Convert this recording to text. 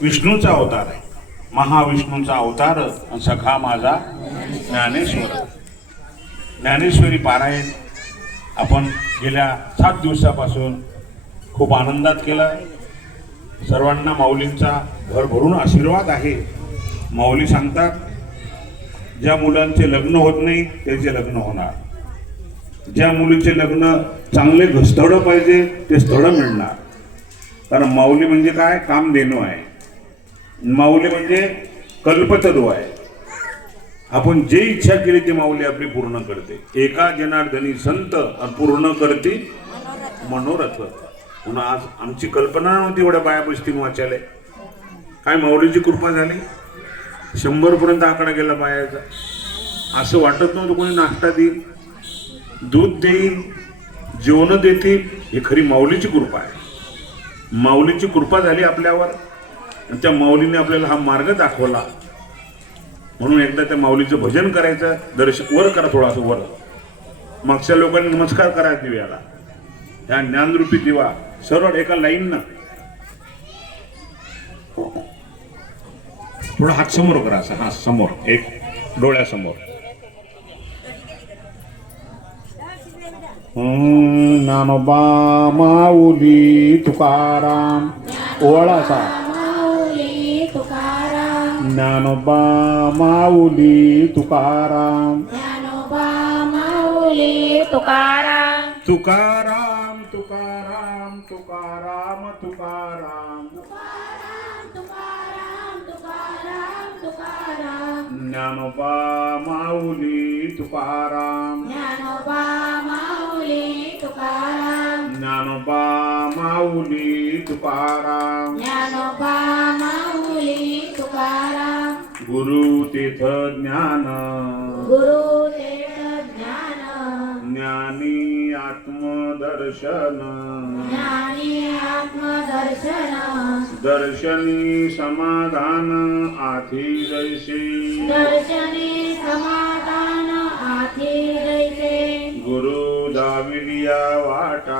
विष्णूचा अवतार आहे, महाविष्णूचा अवतार सखा माझा ज्ञानेश्वर. ज्ञानेश्वरी पारायण आपण गेल्या 7 दिवसापासून खूप आनंदात केला. सर्वांना माऊलींचा भरभरून आशीर्वाद आहे. माऊली सांगतात, ज्या मुलांचे लग्न होत नाही त्याचे लग्न होणार, ज्या मुलीचे लग्न चांगले स्थळ पाहिजे ते स्थळ मिळणार. कारण माऊली म्हणजे काय, काम देणं आहे. माऊली म्हणजे कल्पतरू आहे. आपण जे इच्छा केली ती माऊली आपली पूर्ण करते. एका जनार्दनी संत पूर्ण करते मनोरथ. पुन्हा आज आमची कल्पना नव्हती एवढ्या बाया बसतील वाचायला. काय माऊलीची कृपा झाली, 100 पर्यंत आकडा गेला बायाचा. असं वाटत नव्हतं कोणी नाश्ता देईल, दूध देईल, जेवण देतील. ही खरी माऊलीची कृपा आहे. माऊलीची कृपा झाली आपल्यावर आणि त्या माऊलीने आपल्याला हा मार्ग दाखवला. म्हणून एकदा त्या माऊलीचं भजन करायचं. दर्शक वर करा, थोडासा वर. मागच्या लोकांनी नमस्कार करा दिव्याला. ह्या ज्ञानरूपी दिवा सरळ एका लाईन ना थोडा हात समोर करा, असा हा समोर, एक डोळ्यासमोर. ज्ञानोबा माऊली तुकाराम ओळासा. ज्ञानोबा माऊली तुकाराम, ज्ञानोबा माऊली तुकाराम, तुकाराम तुकाराम तुकाराम तुकाराम, तुकाराम तुकाराम तुकाराम तुकाराम, ज्ञानोबा माऊली तुकाराम, ज्ञानोबा माऊली तुकाराम, ज्ञानोबा माऊली तुकाराम, ज्ञानोबा माऊली तुकाराम, गुरु तीर्थ ज्ञान, गुरु तेज ज्ञान, ज्ञानी आत्मदर्शन, ज्ञानी आत्मदर्शन, दर्शनी समाधान आधी जैसे, दर्शनी समाधान आधी जैसे, गुरु दाविलिया वाटा,